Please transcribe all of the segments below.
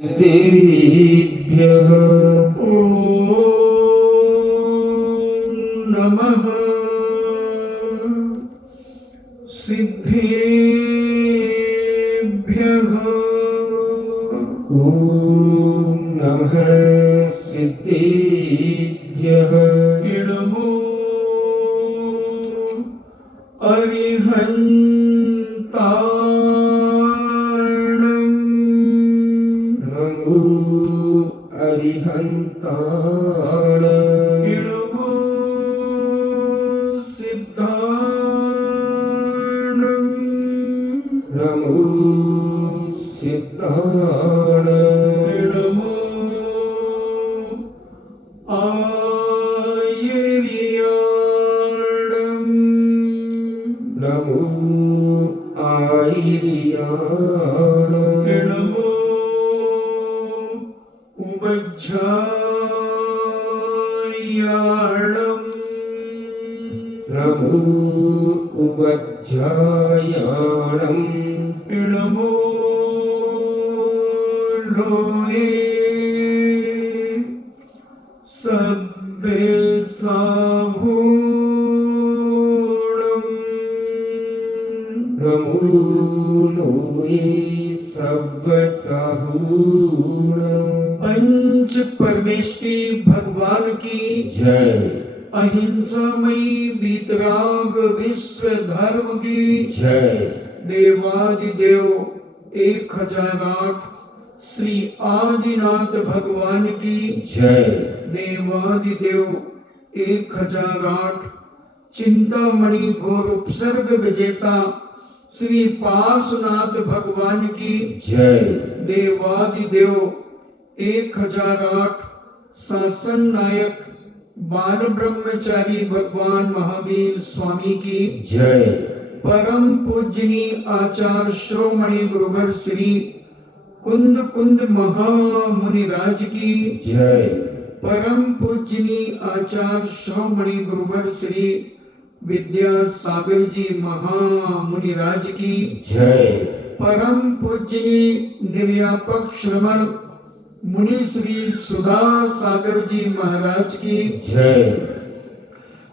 देवीभ्यः ॐ नमः सिद्धेभ्यः ॐ नमः सिद्धेभ्यः नमो अरिहन्ताणं नमो अरिहन्ताणं नमो सिद्धाणं नमो सिद्धाणं नमो आयर्याणं नमो आयर्याणं नमो उपज्झायाणं नमो उपज्झायाणं नमो लोये सब्बेसाहूणं नमो लोये सब्बेसाहूणं। पंच परमेष्टि भगवान की जय। अहिंसामयी वीतराग विश्व धर्म की जय। देवादिदेव 1008 श्री आदिनाथ भगवान की जय। देवादिदेव 1008 चिंतामणि घोर उपसर्ग विजेता श्री पार्श्वनाथ भगवान की जय। देवादिदेव 1008 शासन नायक बाल ब्रह्मचारी भगवान महावीर स्वामी की जय। परम पूजनीय आचार्य श्रोमणि गुरुवर श्री कुंद कुंद महामुनिराज की जय। परम पूजनीय आचार्य श्रोमणि गुरुवर श्री विद्यासागर जी महामुनिराज की जय। परम पूजनीय निर्व्यापक श्रमण मुनि श्री सुधा सागर जी महाराज की जय।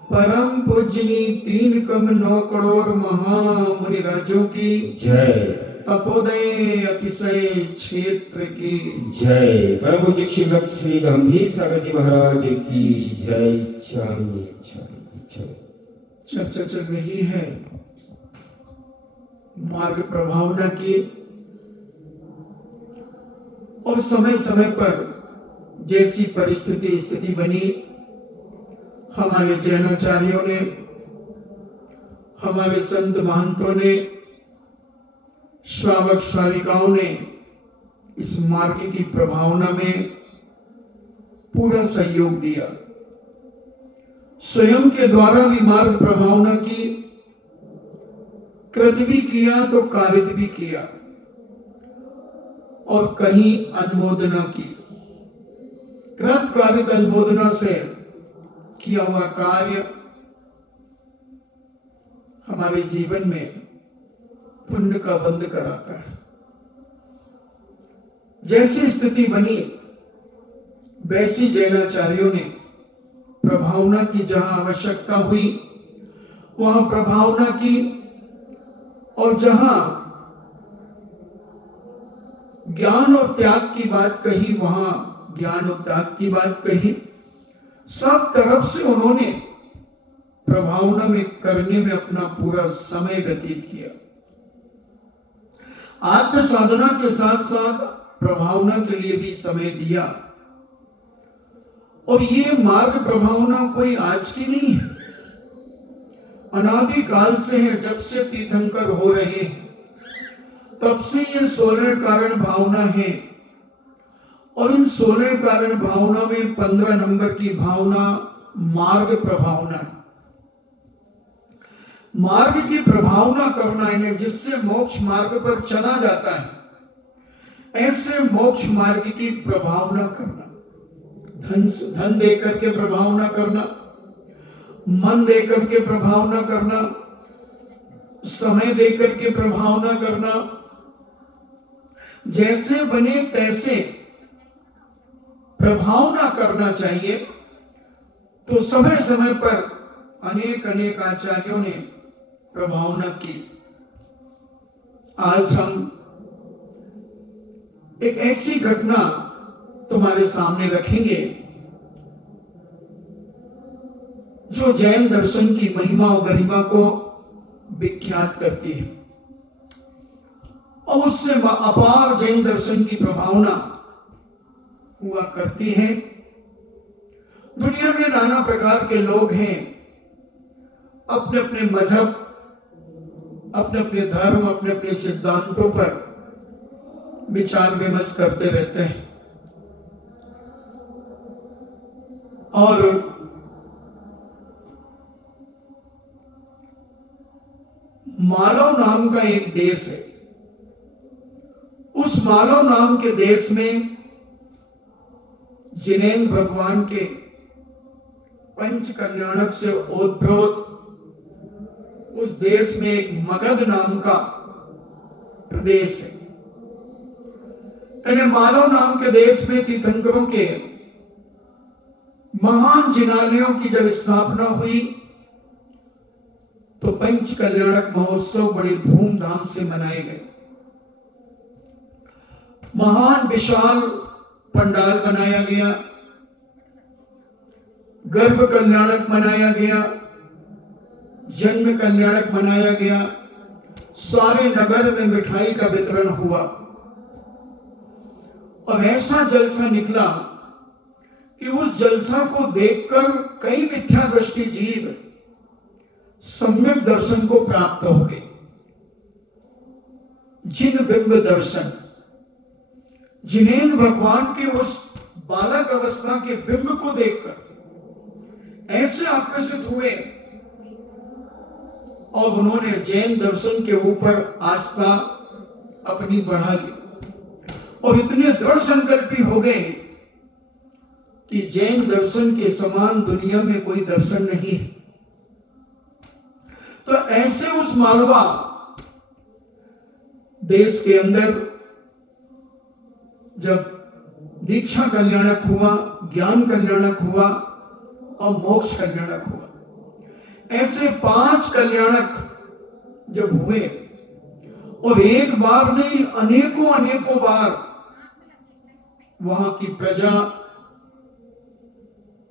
परम पूजनीय 3 कम 9 करोड़ महामुनिराजों की जय। तपोदय अतिशय क्षेत्र की जय। परम पूज्य श्री गंभीर सागर जी महाराज की जय। चर्चा चल रही है मार्ग प्रभावना की, और समय समय पर जैसी परिस्थिति स्थिति बनी, हमारे जैनाचार्यों ने, हमारे संत महंतों ने, श्रावक श्राविकाओं ने इस मार्ग की प्रभावना में पूरा सहयोग दिया। स्वयं के द्वारा भी मार्ग प्रभावना की, कृत भी किया तो कारित भी किया, और कहीं अनुमोदना की। कृत कारित अनुमोदना से किया हुआ कार्य हमारे जीवन में पुण्य का बंध कराता है। जैसी स्थिति बनी वैसी जैनाचार्यों ने प्रभावना की, जहां आवश्यकता हुई वहां प्रभावना की, और जहां ज्ञान और त्याग की बात कही वहां ज्ञान और त्याग की बात कही। सब तरफ से उन्होंने प्रभावना में करने में अपना पूरा समय व्यतीत किया। आत्म साधना के साथ साथ प्रभावना के लिए भी समय दिया। और ये मार्ग प्रभावना कोई आज की नहीं है, अनादि काल से है। जब से तीर्थंकर हो रहे हैं तब से ये 16 कारण भावना है। और इन 16 कारण भावना में 15 नंबर की भावना मार्ग प्रभावना है। मार्ग की प्रभावना करना है, जिससे मोक्ष मार्ग पर चला जाता है, ऐसे मोक्ष मार्ग की प्रभावना करना। धन दे करके प्रभावना करना, मन दे करके प्रभावना करना, समय दे करके प्रभावना करना, जैसे बने तैसे प्रभाव ना करना चाहिए। तो समय समय पर अनेक अनेक आचार्यों ने प्रभावना की। आज हम एक ऐसी घटना तुम्हारे सामने रखेंगे जो जैन दर्शन की महिमा और गरिमा को विख्यात करती है और उससे अपार जैन दर्शन की प्रभावना हुआ करती है। दुनिया में नाना प्रकार के लोग हैं, अपने अपने मजहब, अपने अपने धर्म, अपने अपने सिद्धांतों पर विचार विमर्श करते रहते हैं। और मालव नाम का एक देश है। उस मालव नाम के देश में जिनेंद्र भगवान के पंच कल्याणक से ओतप्रोत उस देश में एक मगध नाम का प्रदेश है। यानी मालव नाम के देश में तीर्थंकरों के महान जिनालयों की जब स्थापना हुई तो पंच कल्याणक महोत्सव बड़ी धूमधाम से मनाए गए। महान विशाल पंडाल बनाया गया, गर्भ कल्याणक मनाया गया, जन्म कल्याणक मनाया गया। सारे नगर में मिठाई का वितरण हुआ और ऐसा जलसा निकला कि उस जलसा को देखकर कई मिथ्या दृष्टि जीव सम्यक दर्शन को प्राप्त हो गए। जिन बिंब दर्शन, जिनेंद्र भगवान के उस बालक अवस्था के बिंब को देखकर ऐसे आकर्षित हुए और उन्होंने जैन दर्शन के ऊपर आस्था अपनी बढ़ा ली और इतने दृढ़ संकल्पी हो गए कि जैन दर्शन के समान दुनिया में कोई दर्शन नहीं है। तो ऐसे उस मालवा देश के अंदर जब दीक्षा कल्याणक हुआ, ज्ञान कल्याणक हुआ और मोक्ष कल्याणक हुआ, ऐसे 5 कल्याणक जब हुए और एक बार नहीं अनेकों अनेकों बार वहां की प्रजा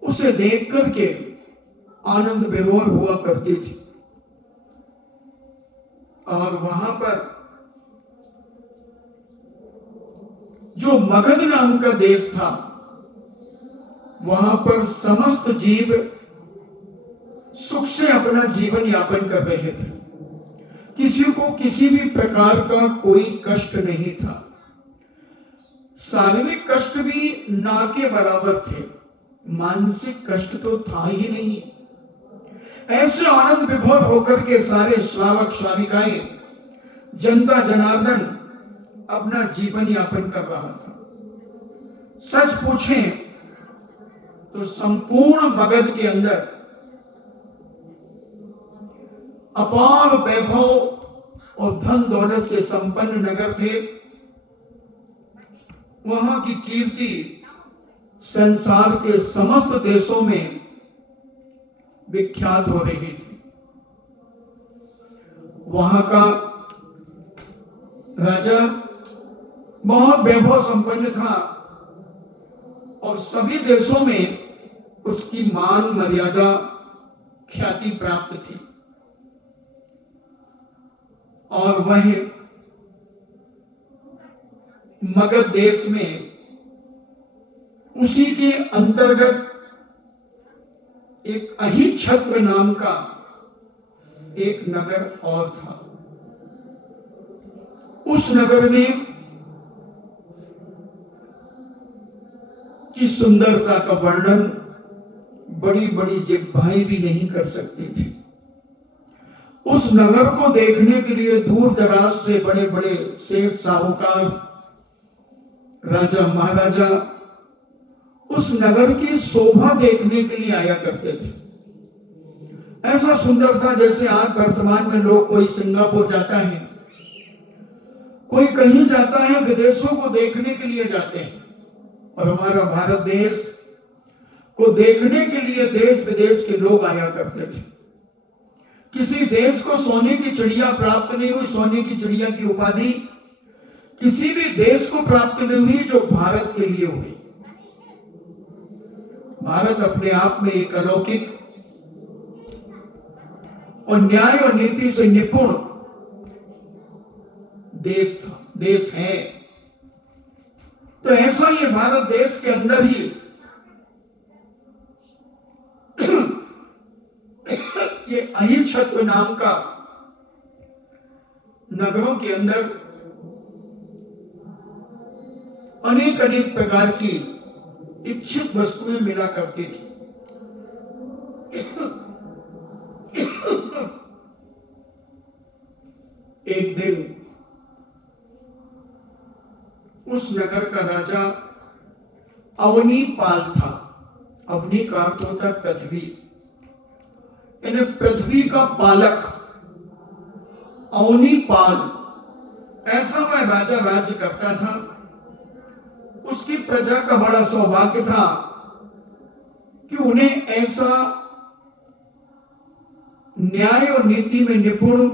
उसे देख करके आनंद विभोर हुआ करती थी। और वहां पर जो मगध नाम का देश था, वहां पर समस्त जीव सुख से अपना जीवन यापन कर रहे थे। किसी को किसी भी प्रकार का कोई कष्ट नहीं था। शारीरिक कष्ट भी ना के बराबर थे, मानसिक कष्ट तो था ही नहीं। ऐसे आनंद विभोर होकर के सारे श्रावक श्राविकाएं, जनता जनार्दन अपना जीवन यापन कर रहा था। सच पूछें तो संपूर्ण मगध के अंदर अपार वैभव और धन दौलत से संपन्न नगर थे। वहां की कीर्ति संसार के समस्त देशों में विख्यात हो रही थी। वहां का राजा बहुत वैभव संपन्न था और सभी देशों में उसकी मान मर्यादा ख्याति प्राप्त थी। और वह मगध देश में उसी के अंतर्गत एक अहिच्छत्र नाम का एक नगर और था। उस नगर में की सुंदरता का वर्णन बड़ी बड़ी जिह्वाएं भी नहीं कर सकती थी। उस नगर को देखने के लिए दूर दराज से बड़े बड़े सेठ साहूकार, राजा महाराजा उस नगर की शोभा देखने के लिए आया करते थे। ऐसा सुंदर था जैसे आज वर्तमान में लोग कोई सिंगापुर जाता है कोई कहीं जाता है, विदेशों को देखने के लिए जाते हैं, और हमारा भारत देश को देखने के लिए देश विदेश के लोग आया करते थे। किसी देश को सोने की चिड़िया प्राप्त नहीं हुई, सोने की चिड़िया की उपाधि किसी भी देश को प्राप्त नहीं हुई जो भारत के लिए हुई। भारत अपने आप में एक अलौकिक और न्याय और नीति से निपुण देश था, देश है। तो ऐसा ये भारत देश के अंदर ही ये अहिच्छत्र नाम का नगरों के अंदर अनेक अनेक प्रकार की इच्छित वस्तुएं मिला करती थी। एक दिन उस नगर का राजा अवनीपाल था। अवनी का अर्थ होता है पृथ्वी, यानी पृथ्वी का पालक अवनीपाल। ऐसा वह राजा राज्य करता था। उसकी प्रजा का बड़ा सौभाग्य था कि उन्हें ऐसा न्याय और नीति में निपुण,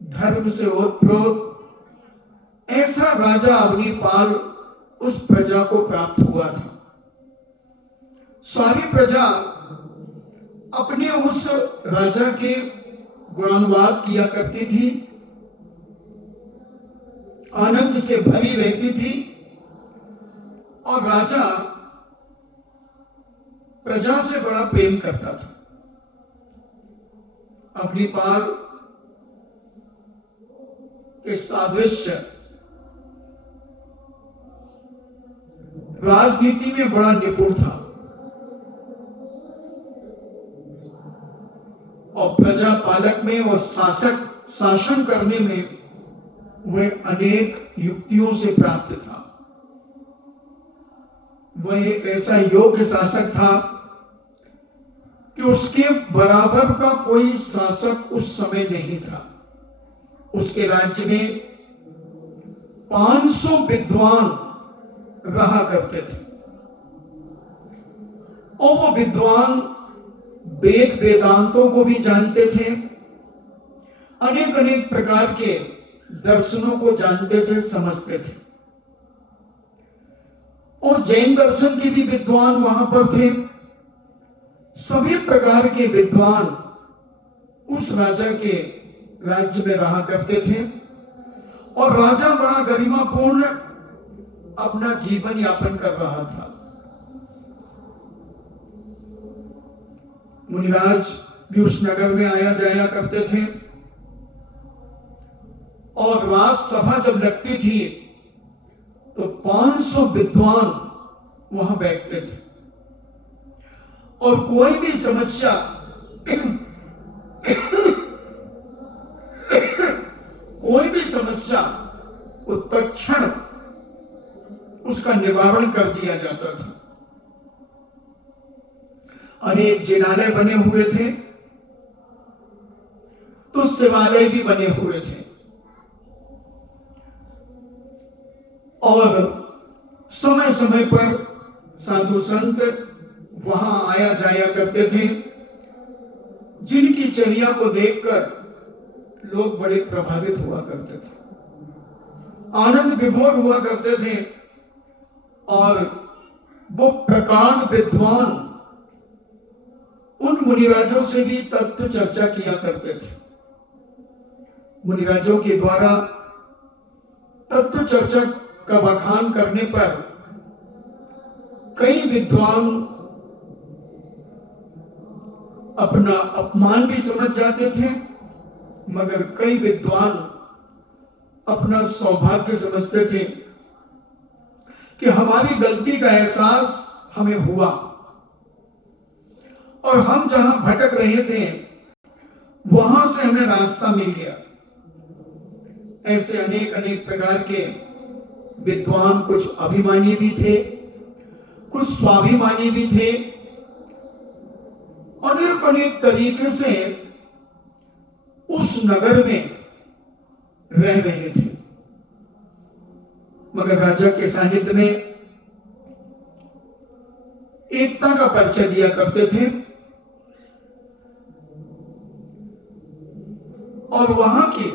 धर्म से ओतप्रोत ऐसा राजा अवनीपाल उस प्रजा को प्राप्त हुआ था। सारी प्रजा अपने उस राजा के गुणानुवाद किया करती थी, आनंद से भरी रहती थी, और राजा प्रजा से बड़ा प्रेम करता था। अवनीपाल के सादृश्य राजनीति में बड़ा निपुण था और प्रजा पालक में और शासन करने में वह अनेक युक्तियों से प्राप्त था। वह एक ऐसा योग्य शासक था कि उसके बराबर का कोई शासक उस समय नहीं था। उसके राज्य में 500 विद्वान रहा करते थे, और वो विद्वान वेद वेदांतों को भी जानते थे, अनेक अनेक प्रकार के दर्शनों को जानते थे, समझते थे। और जैन दर्शन के भी विद्वान वहां पर थे। सभी प्रकार के विद्वान उस राजा के राज्य में रहा करते थे, और राजा बड़ा गरिमापूर्ण अपना जीवन यापन कर रहा था। मुनिराज भी उस नगर में आया जाया करते थे, और राज सभा जब लगती थी तो 500 विद्वान वहां बैठते थे, और कोई भी समस्या को तत्क्षण उसका निवारण कर दिया जाता था। अनेक जिनालय बने हुए थे, तो शिवालय भी बने हुए थे, और समय समय पर साधु संत वहां आया जाया करते थे, जिनकी चर्या को देखकर लोग बड़े प्रभावित हुआ करते थे, आनंद विभोर हुआ करते थे, और वो प्रकांड विद्वान उन मुनिराजों से भी तत्व चर्चा किया करते थे। मुनिराजों के द्वारा तत्व चर्चा का बखान करने पर कई विद्वान अपना अपमान भी समझ जाते थे, मगर कई विद्वान अपना सौभाग्य समझते थे कि हमारी गलती का एहसास हमें हुआ, और हम जहां भटक रहे थे वहां से हमें रास्ता मिल गया। ऐसे अनेक अनेक प्रकार के विद्वान, कुछ अभिमानी भी थे, कुछ स्वाभिमानी भी थे, अनेक अनेक तरीके से उस नगर में रह रहे थे। मगर राजा के सानिध्य में एकता का परिचय दिया करते थे और वहां की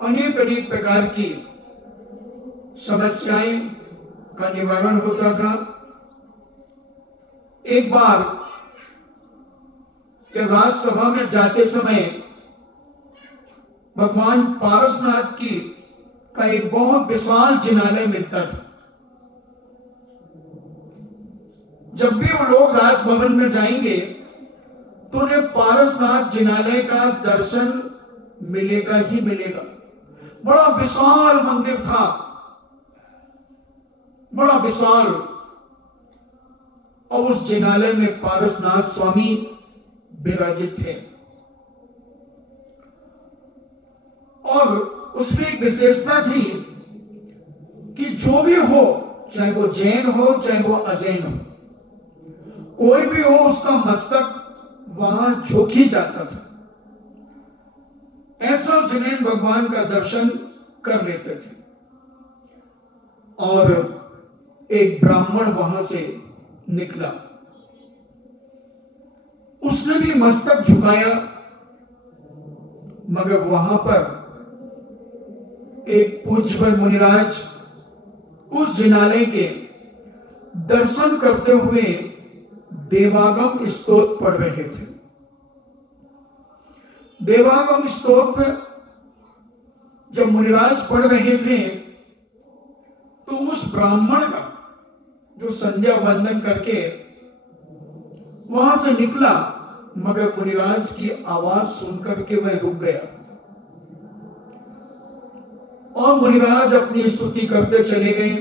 अनेक अनेक प्रकार की समस्याएं का निवारण होता था। एक बार राजसभा में जाते समय भगवान पारसनाथ की का एक बहुत विशाल जिनालय मिलता था। जब भी वो लोग राजभवन में जाएंगे तो उन्हें पारसनाथ जिनालय का दर्शन मिलेगा ही मिलेगा। बड़ा विशाल मंदिर था, बड़ा विशाल, और उस जिनालय में पारसनाथ स्वामी विराजित थे। और उसमें एक विशेषता थी कि जो भी हो, चाहे वो जैन हो चाहे वो अजैन हो, कोई भी हो, उसका मस्तक वहां झुक ही जाता था। ऐसा जिनेन भगवान का दर्शन कर लेते थे। और एक ब्राह्मण वहां से निकला, उसने भी मस्तक झुकाया, मगर वहां पर एक पूज्य मुनिराज उस जिनालय के दर्शन करते हुए देवागम स्तोत्र पढ़ रहे थे। देवागम स्तोत्र जब मुनिराज पढ़ रहे थे तो उस ब्राह्मण का जो संध्या वंदन करके वहां से निकला, मगर मुनिराज की आवाज सुनकर के वह रुक गया और मुनिराज अपनी स्तुति करते चले गए,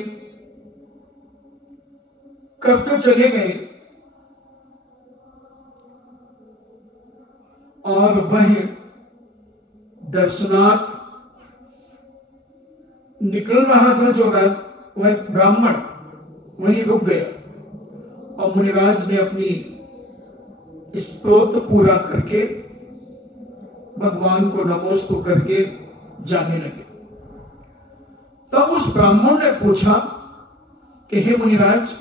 करते चले गए। और वह दर्शनार्थ निकल रहा था जो वह ब्राह्मण वहीं रुक गया और मुनिराज ने अपनी स्तोत्र पूरा करके भगवान को नमोस्तु करके जाने लगे। तब उस ब्राह्मण ने पूछा कि हे मुनिराज,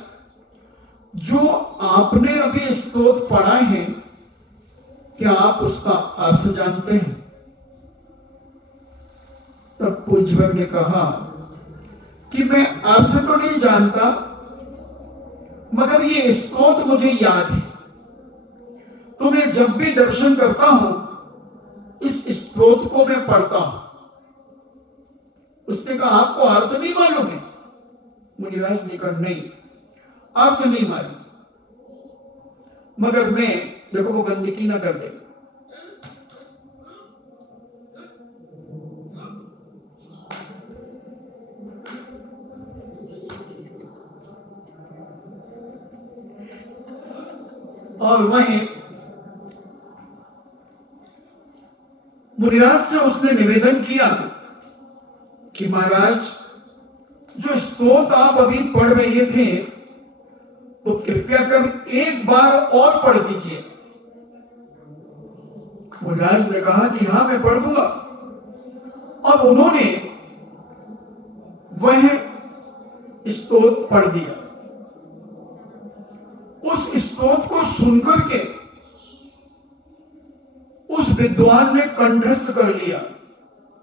जो आपने अभी स्तोत्र पढ़ा है, क्या आप उसका अर्थ जानते हैं? तब पूज्यवर ने कहा कि मैं अर्थ तो नहीं जानता, मगर ये स्तोत्र मुझे याद है, तो मैं जब भी दर्शन करता हूं इस स्तोत्र को मैं पढ़ता हूं। उसने कहा आपको अर्थ नहीं मालूम है? मुनिराज ने कहा नहीं, अर्थ नहीं मालूम, मगर मैं, देखो वो गंदगी ना कर दे, और वहीं मुनिराज से उसने निवेदन किया कि महाराज, जो स्तोत्र आप अभी पढ़ रहे थे तो कृपया कर एक बार और पढ़ दीजिए। मुनिराज ने कहा कि हाँ मैं पढ़ दूंगा, और उन्होंने वह स्तोत्र पढ़ दिया। उस स्तोत्र को सुनकर के उस विद्वान ने कंठस्थ कर लिया।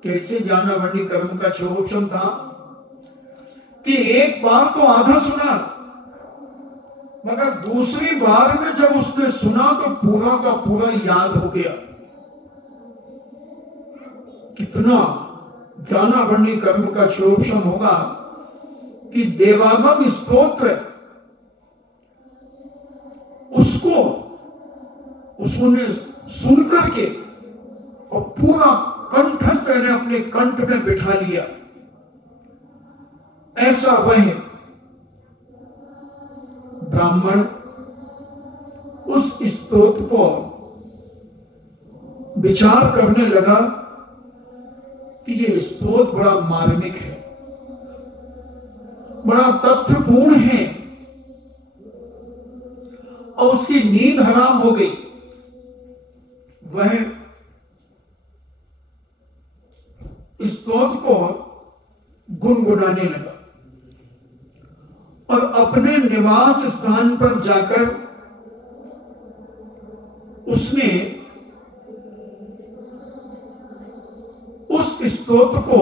कैसे ज्ञानावर्णी कर्म का क्षोभम था कि एक बार तो आधा सुना, मगर दूसरी बार में जब उसने सुना तो पूरा का पूरा याद हो गया। कितना ज्ञानावर्णी कर्म का क्षोभम होगा कि देवागम स्तोत्र उसने सुनकर के और पूरा कंठस्थ ने अपने कंठ में बिठा लिया। ऐसा वह ब्राह्मण उस स्तोत्र को विचार करने लगा कि यह स्तोत्र बड़ा मार्मिक है, बड़ा तथ्यपूर्ण है, और उसकी नींद हराम हो गई। वह स्तोत्र को गुनगुनाने लगा और अपने निवास स्थान पर जाकर उसने उस स्तोत्र को,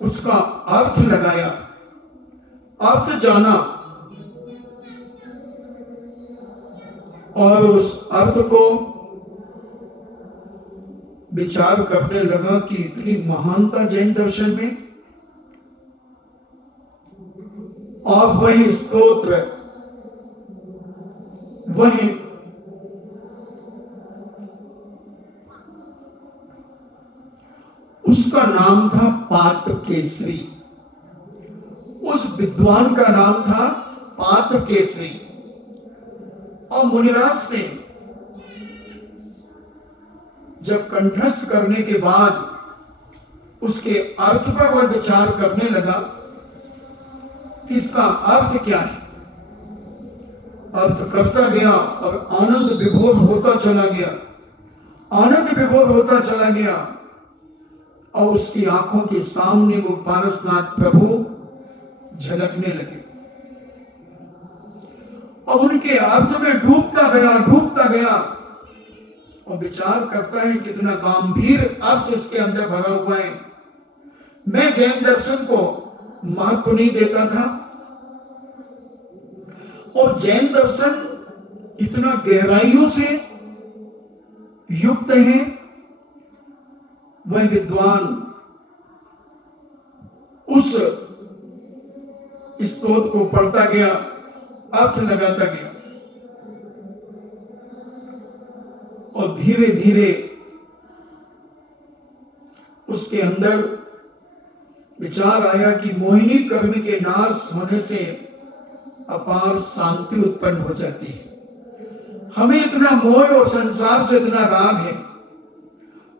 उसका अर्थ लगाया, अर्थ जाना और उस अर्थ को विचार करने लगा कि इतनी महानता जैन दर्शन में, और वही स्तोत्र, वही उसका नाम था पातकेसरी। उस विद्वान का नाम था पातकेसरी। और मुनिराज ने जब कंठस्थ करने के बाद उसके अर्थ पर वह विचार करने लगा कि इसका अर्थ क्या है। अर्थ करता गया और आनंद विभोर होता चला गया, आनंद विभोर होता चला गया और उसकी आंखों के सामने वो पारसनाथ प्रभु झलकने लगे और उनके अर्थ में डूबता गया और विचार करता है कितना गंभीर अर्थ इसके अंदर भरा हुआ है। मैं जैन दर्शन को महत्व नहीं देता था और जैन दर्शन इतना गहराइयों से युक्त है। वह विद्वान उस स्तोत्र को पढ़ता गया, अर्थ लगाता गया और धीरे धीरे उसके अंदर विचार आया कि मोहिनी कर्म के नाश होने से अपार शांति उत्पन्न हो जाती है। हमें इतना मोह और संसार से इतना राग है,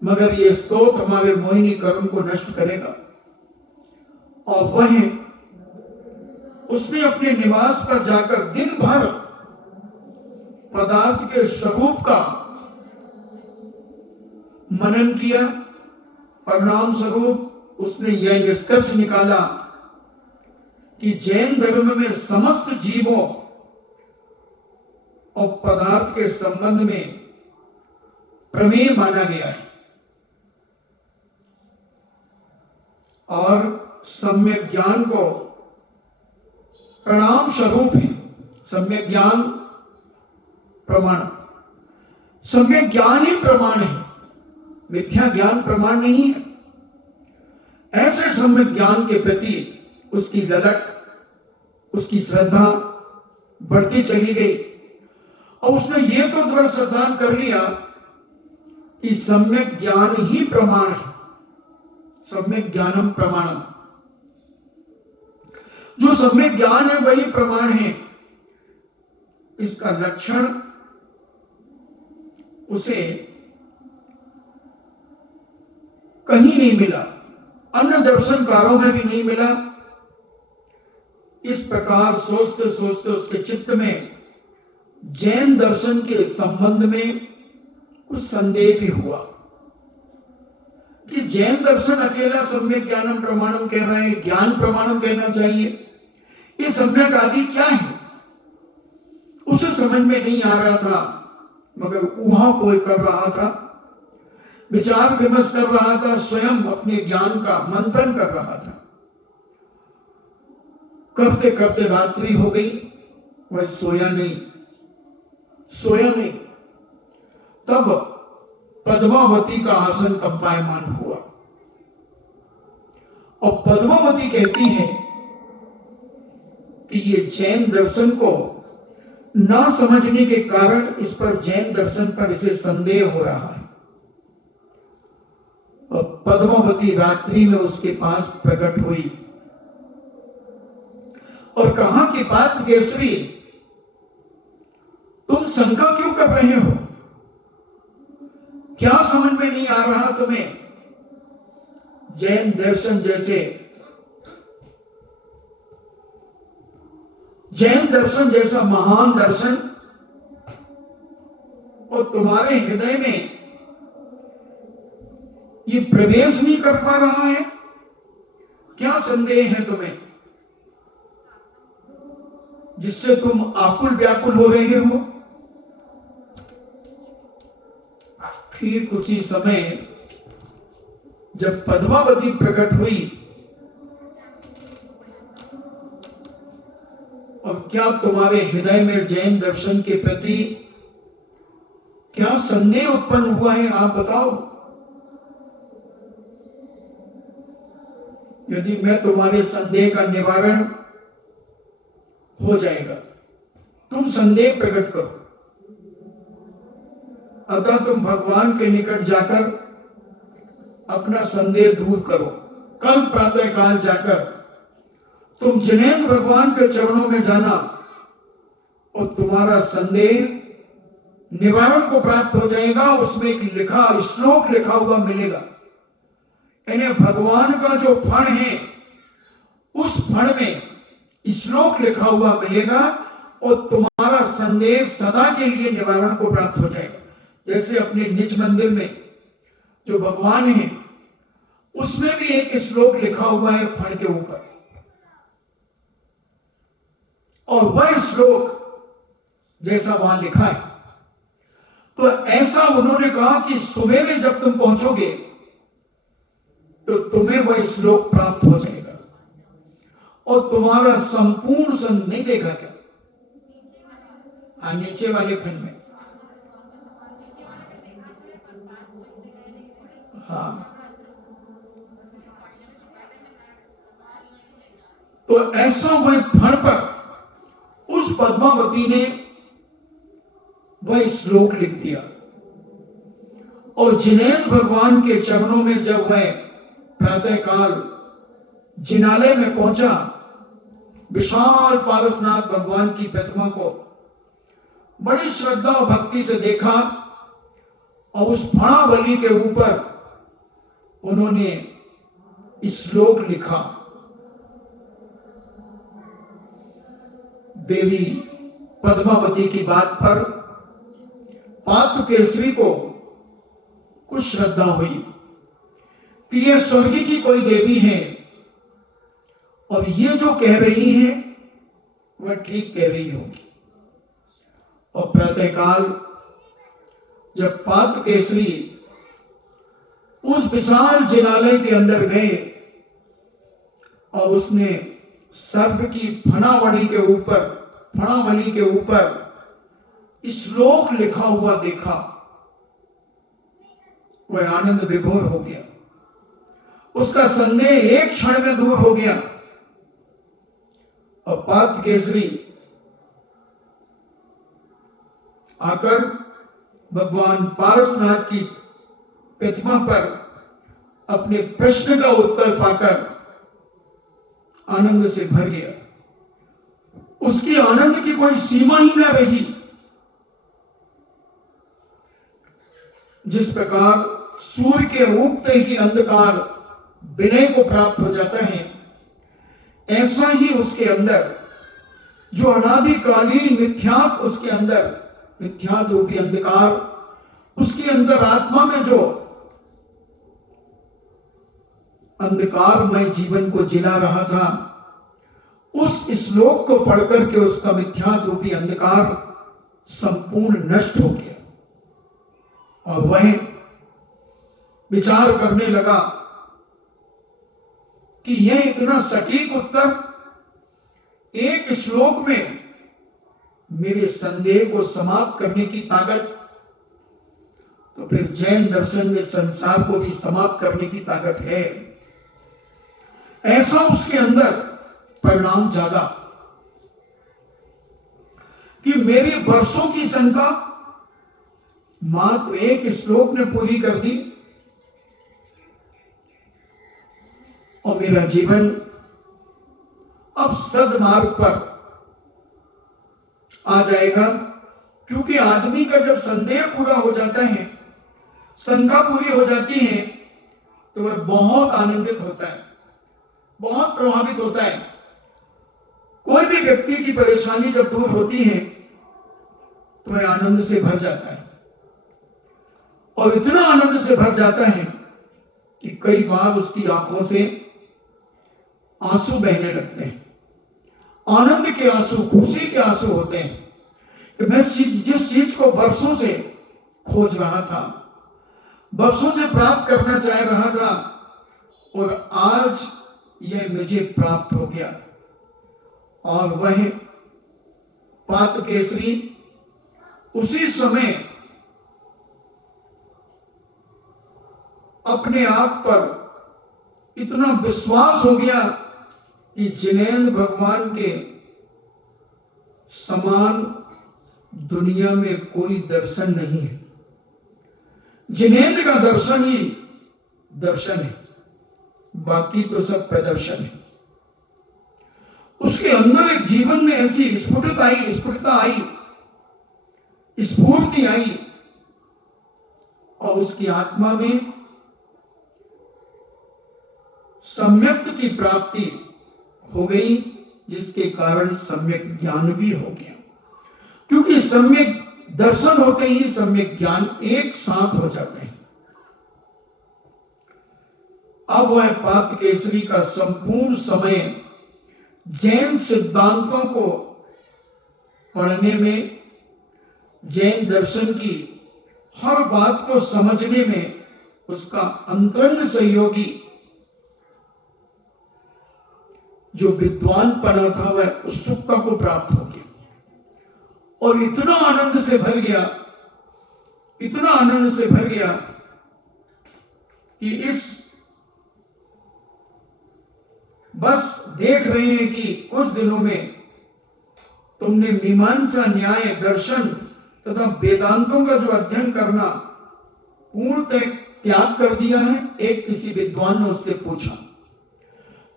मगर ये स्तोत्र हमारे मोहिनी कर्म को नष्ट करेगा। और वह उसने अपने निवास पर जाकर दिन भर पदार्थ के स्वरूप का मनन किया। परिणाम स्वरूप उसने यह निष्कर्ष निकाला कि जैन धर्म में समस्त जीवों और पदार्थ के संबंध में प्रमेय माना गया है और सम्यक ज्ञान को प्रणाम स्वरूप है। सम्यक ज्ञान प्रमाण, सम्यक ज्ञान ही प्रमाण है, मिथ्या ज्ञान प्रमाण नहीं है। ऐसे सम्यक ज्ञान के प्रति उसकी ललक, उसकी श्रद्धा बढ़ती चली गई और उसने ये तो दृढ़ सिद्धांत कर लिया कि सम्यक ज्ञान ही प्रमाण है, सम्यक ज्ञानम प्रमाणम। जो सम्यक ज्ञान है वही प्रमाण है। इसका लक्षण उसे कहीं नहीं मिला, अन्य दर्शनकारों में भी नहीं मिला। इस प्रकार सोचते सोचते उसके चित्त में जैन दर्शन के संबंध में कुछ संदेह भी हुआ कि जैन दर्शन अकेला सम्यक ज्ञानम प्रमाणम कह रहे हैं, ज्ञान प्रमाणम कहना चाहिए। ये सम्यक आदि क्या है उसे समझ में नहीं आ रहा था, मगर ऊहा कोई कर रहा था, विचार विमर्श कर रहा था, स्वयं अपने ज्ञान का मंथन कर रहा था। करते करते रात्रि हो गई, वह सोया नहीं। तब पद्मावती का आसन कंपायमान हुआ और पद्मावती कहती है कि ये जैन दर्शन को ना समझने के कारण इस पर, जैन दर्शन पर इसे संदेह हो रहा है। और पद्मावती रात्रि में उसके पास प्रकट हुई और कहा कि पातकेसरी, तुम शंका क्यों कर रहे हो? क्या समझ में नहीं आ रहा तुम्हें? जैन दर्शन जैसा महान दर्शन और तुम्हारे हृदय में ये प्रवेश नहीं कर पा रहा है, क्या संदेह है तुम्हें जिससे तुम आकुल व्याकुल हो रहे हो? ठीक उसी समय जब पद्मावती प्रकट हुई, और क्या तुम्हारे हृदय में जैन दर्शन के प्रति क्या संदेह उत्पन्न हुआ है? आप बताओ। यदि मैं तुम्हारे संदेह का निवारण हो जाएगा, तुम संदेह प्रकट करो, अतः तुम भगवान के निकट जाकर अपना संदेह दूर करो। कल प्रातः काल जाकर तुम जिनेंद्र भगवान के चरणों में जाना और तुम्हारा संदेह निवारण को प्राप्त हो जाएगा। उसमें एक श्लोक लिखा हुआ मिलेगा, यानी भगवान का जो फण है उस फण में श्लोक लिखा हुआ मिलेगा और तुम्हारा संदेह सदा के लिए निवारण को प्राप्त हो जाएगा। जैसे अपने निज मंदिर में जो भगवान है उसमें भी एक श्लोक लिखा हुआ है फण के ऊपर, और वह श्लोक जैसा वहां लिखा है, तो ऐसा उन्होंने कहा कि सुबह में जब तुम पहुंचोगे तो तुम्हें वह श्लोक प्राप्त हो जाएगा और तुम्हारा संपूर्ण संग नहीं देखा क्या? हाँ, नीचे वाले खंड में। हाँ, तो ऐसा वह फण पर उस पद्मावती ने वह श्लोक लिख दिया, और जिनेंद्र भगवान के चरणों में जब वह प्रातःकाल जिनालय में पहुंचा, विशाल पारसनाथ भगवान की प्रतिमा को बड़ी श्रद्धा और भक्ति से देखा, और उस फणावली के ऊपर उन्होंने श्लोक लिखा, देवी पद्मावती की बात पर पार्थकेसरी को कुछ श्रद्धा हुई कि यह स्वर्ग की कोई देवी है, और ये जो कह रही है वह ठीक कह रही होगी। और प्रातःकाल जब पार्थकेसरी उस विशाल जिनालय के अंदर गए और उसने सर्प की फणावली के ऊपर श्लोक लिखा हुआ देखा, वह आनंद विभोर हो गया, उसका संदेह एक क्षण में दूर हो गया। और पार्थकेसरी आकर भगवान पारसनाथ की प्रतिमा पर अपने प्रश्न का उत्तर पाकर आनंद से भर गया। उसकी आनंद की कोई सीमा ही ना रही। जिस प्रकार सूर्य के उगते ही अंधकार विनय को प्राप्त हो जाता है, ऐसा ही उसके अंदर जो अनादिकालीन मिथ्यात्व, उसके अंदर मिथ्यात्व रूपी अंधकार, उसके अंदर आत्मा में जो अंधकारमय जीवन को जिला रहा था, उस श्लोक को पढ़कर के उसका मिथ्यात्व रूपी अंधकार संपूर्ण नष्ट हो गया। और वह विचार करने लगा कि यह इतना सटीक उत्तर एक श्लोक में मेरे संदेह को समाप्त करने की ताकत, तो फिर जैन दर्शन में संसार को भी समाप्त करने की ताकत है। ऐसा उसके अंदर परिणाम जागा कि मेरी वर्षों की शंका मात्र एक श्लोक ने पूरी कर दी, और मेरा जीवन अब सद्मार्ग पर आ जाएगा। क्योंकि आदमी का जब संदेह पूरा हो जाता है, शंका पूरी हो जाती है, तो वह बहुत आनंदित होता है, बहुत प्रभावित होता है। कोई भी व्यक्ति की परेशानी जब दूर होती है तो वह आनंद से भर जाता है, और इतना आनंद से भर जाता है कि कई बार उसकी आंखों से आंसू बहने लगते हैं, आनंद के आंसू, खुशी के आंसू होते हैं कि मैं जिस चीज को वर्षों से खोज रहा था, वर्षों से प्राप्त करना चाह रहा था, और आज यह मुझे प्राप्त हो गया। और वह पात केसरी उसी समय अपने आप पर इतना विश्वास हो गया कि जिनेंद्र भगवान के समान दुनिया में कोई दर्शन नहीं है। जिनेंद्र का दर्शन ही दर्शन है, बाकी तो सब प्रदर्शन है। उसके अंदर एक जीवन में ऐसी स्फुटता आई, स्फूर्ति आई, और उसकी आत्मा में सम्यक की प्राप्ति हो गई, जिसके कारण सम्यक ज्ञान भी हो गया। क्योंकि सम्यक दर्शन होते ही सम्यक ज्ञान एक साथ हो जाते हैं। अब वह पात केसरी का संपूर्ण समय जैन सिद्धांतों को पढ़ने में, जैन दर्शन की हर बात को समझने में उसका अंतरंग सहयोगी जो विद्वानपना था वह उत्सुकता को प्राप्त हो गया, और इतना आनंद से भर गया, इतना आनंद से भर गया कि इस बस देख रहे हैं कि कुछ दिनों में तुमने मीमांसा, न्याय, दर्शन तथा वेदांतों का जो अध्ययन करना पूर्णतः त्याग कर दिया है। एक किसी विद्वान ने उससे पूछा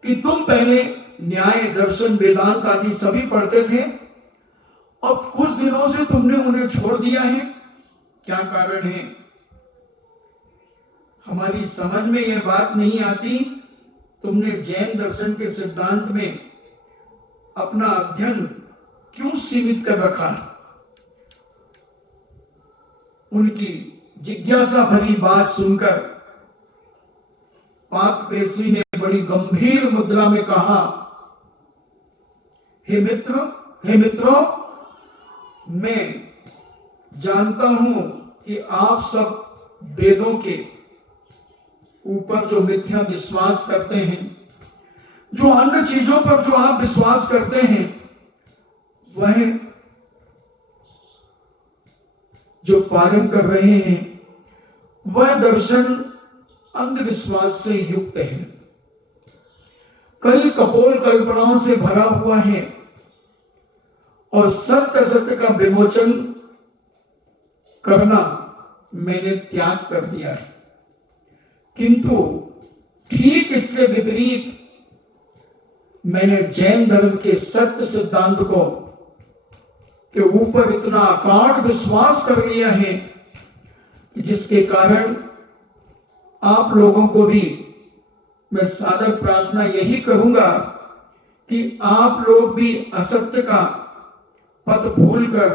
कि तुम पहले न्याय, दर्शन, वेदांत आदि सभी पढ़ते थे, अब कुछ दिनों से तुमने उन्हें छोड़ दिया है, क्या कारण है? हमारी समझ में यह बात नहीं आती। तुमने जैन दर्शन के सिद्धांत में अपना अध्ययन क्यों सीमित कर रखा? उनकी जिज्ञासा भरी बात सुनकर पात केसरी ने बड़ी गंभीर मुद्रा में कहा, हे मित्रों, मैं जानता हूं कि आप सब वेदों के ऊपर जो मिथ्या विश्वास करते हैं, जो अन्य चीजों पर जो आप विश्वास करते हैं, वह जो पालन कर रहे हैं, वह दर्शन अंधविश्वास से युक्त है, कई कपोल कल्पनाओं से भरा हुआ है, और सत्य असत्य का विमोचन करना मैंने त्याग कर दिया है। किंतु ठीक इससे विपरीत मैंने जैन धर्म के सत्य सिद्धांत को के ऊपर इतना अकाट विश्वास कर लिया है कि जिसके कारण आप लोगों को भी मैं सादर प्रार्थना यही करूंगा कि आप लोग भी असत्य का पथ भूलकर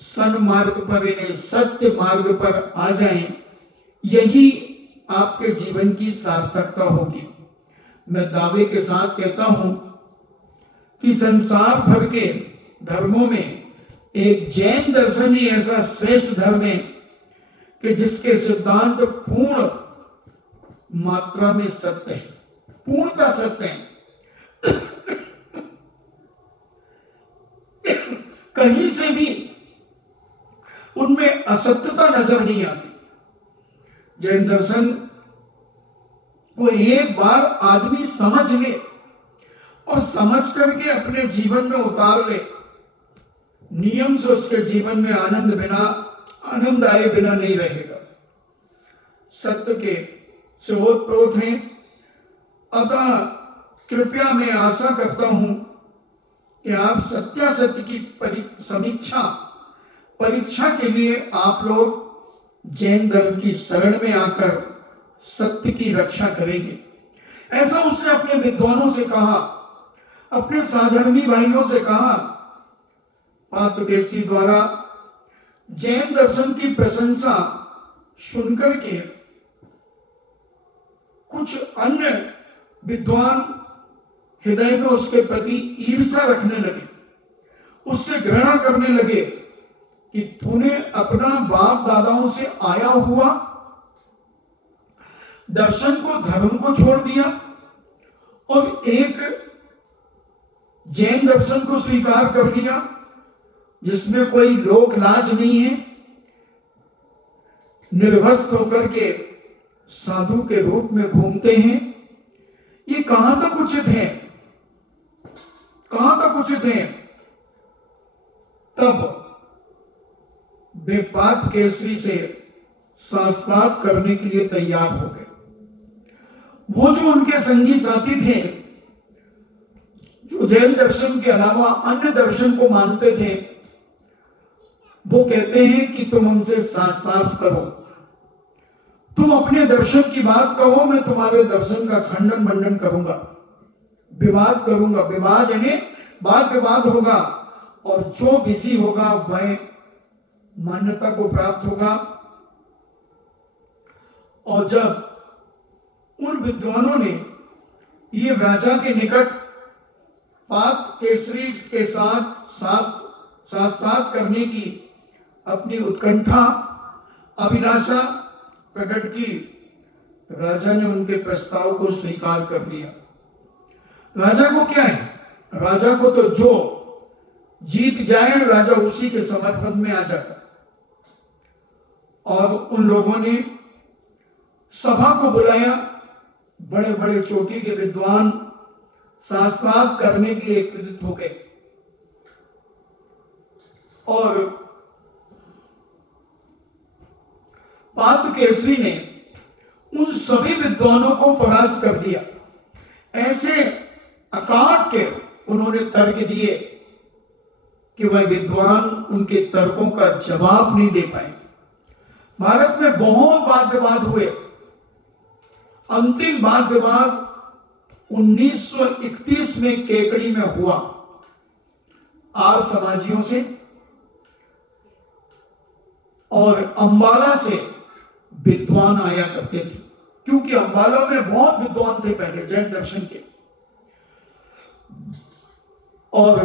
सन्मार्ग पर, यानी सत्य मार्ग पर आ जाएं। यही आपके जीवन की सार्थकता होगी। मैं दावे के साथ कहता हूं कि संसार भर के धर्मों में एक जैन दर्शन ही ऐसा श्रेष्ठ धर्म है कि जिसके सिद्धांत पूर्ण मात्रा में सत्य है, पूर्णता सत्य है। कहीं से भी उनमें असत्यता नजर नहीं आती। जैन दर्शन को एक बार आदमी समझ ले और समझ करके अपने जीवन में उतार ले, नियम से उसके जीवन में आनंद आए बिना नहीं रहेगा। सत्य के से ओतप्रोत हैं। अतः कृपया मैं आशा करता हूं कि आप सत्यासत्य की परीक्षा के लिए आप लोग जैन धर्म की शरण में आकर सत्य की रक्षा करेंगे। ऐसा उसने अपने विद्वानों से कहा, अपने साधर्मी भाइयों से कहा। पात केसरी द्वारा जैन दर्शन की प्रशंसा सुनकर के कुछ अन्य विद्वान हृदय में उसके प्रति ईर्ष्या रखने लगे, उससे घृणा करने लगे कि तूने अपना बाप दादाओं से आया हुआ दर्शन को, धर्म को छोड़ दिया और एक जैन दर्शन को स्वीकार कर लिया जिसमें कोई लोक लाज नहीं है। निर्वस्त्र होकर के साधु के रूप में घूमते हैं। ये कहां तक उचित है, कहां तक उचित है? तब वे पात केसरी से शास्त्रार्थ करने के लिए तैयार हो गए। वो जो उनके संगी साथी थे, जो जैन दर्शन के अलावा अन्य दर्शन को मानते थे, वो कहते हैं कि तुम हमसे शास्त्रार्थ करो, तुम अपने दर्शन की बात कहो, मैं तुम्हारे दर्शन का खंडन मंडन करूंगा, विवाद करूंगा। विवाद यानी वाद विवाद होगा और जो विजयी होगा वह मान्यता को प्राप्त होगा। और जब उन विद्वानों ने ये राजा के निकट पात केसरी के साथ शास्त्रार्थ करने की अपनी उत्कंठा, अभिलाषा प्रकट की, राजा ने उनके प्रस्ताव को स्वीकार कर लिया। राजा को क्या है, राजा को तो जो जीत जाए राजा उसी के समर्थन में आ जाता। और उन लोगों ने सभा को बुलाया, बड़े बड़े चोटी के विद्वान शास्त्रार्थ करने के लिए प्रेरित हो गए और पात केसरी ने उन सभी विद्वानों को परास्त कर दिया। ऐसे अकाट के उन्होंने तर्क दिए कि वह विद्वान उनके तर्कों का जवाब नहीं दे पाए। भारत में बहुत वाद विवाद हुए। अंतिम वाद विवाद 1931 में केकड़ी में हुआ आर्य समाजियों से और अंबाला से विद्वान आया करते थे, क्योंकि अंबाला में बहुत विद्वान थे पहले जैन दर्शन के। और